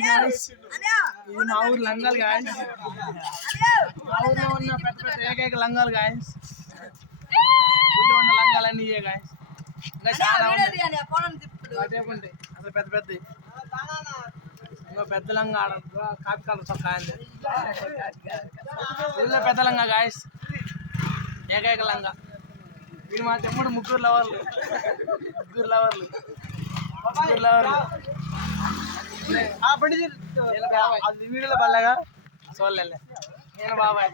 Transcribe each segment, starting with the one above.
ఇది మా ఊరు లంగాలు గాయస్. మా ఊర్లో ఉన్న పెద్ద పెద్ద ఏకైక లంగాలు గాయస్. ఊళ్ళో ఉన్న లంగాలన్నీ ఇవే గాయస్. ఇంకా చాలా ఉంటాయి అసలు పెద్ద పెద్ద. ఇంకా పెద్ద లంగా కాపీ కలర్ చొక్కా ఊళ్ళో పెద్ద లంగా గాయస్, ఏకైక లంగా. వీడు మా తమ్ముడు ముగ్గురు లవర్లు. వీడియోలో పడలేగా చూడలే. నేను బాబాయ్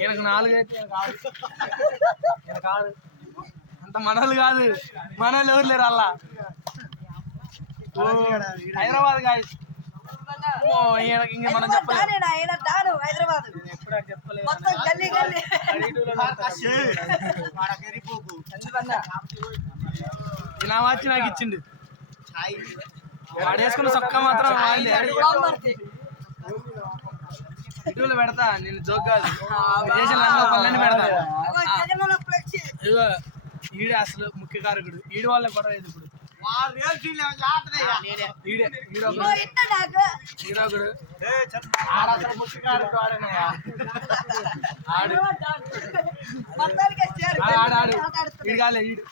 ఈయనకు 4 అయితే ఈయన కాదు. అంత మనోళ్ళు కాదు, మనోళ్ళు ఎవరు లేరు అలా. హైదరాబాద్ గాయస్. ఈయనకి ఇంకా మనం చెప్పలేదు. నా వచ్చి నాకు ఇచ్చిండు. వాడు వేసుకున్న చొక్కా మాత్రం ఇటువలో పెడతా. నేను జోక్ కాదు, చేసిన పనులన్నీ పెడతా. ఇదిగో ఈడే అసలు ముఖ్య కారకుడు. ఈడు వాళ్ళ గొడవ ఇది. ఇప్పుడు హీరోకుడు ఆడ అసలు ముఖ్య కారకుడు. ఆడు ఈడు కాలే. ఈడు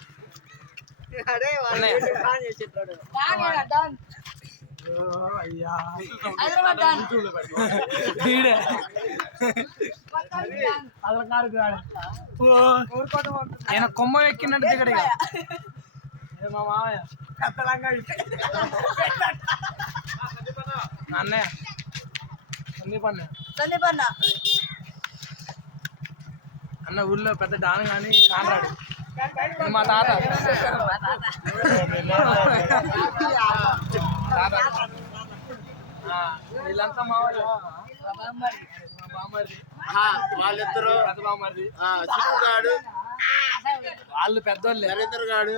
ఆయన కొమ్మ ఎక్కినట్టు దిగడు. మా మామయ్య అన్నయ్య సందీపన్న అన్న ఊళ్ళో పెద్ద డాన్ కానీ కానరాడు. మా తాత వీళ్ళంతా మా వాళ్ళు. వాళ్ళిద్దరు వాళ్ళు పెద్దోళ్ళు. నరేంద్ర గాడు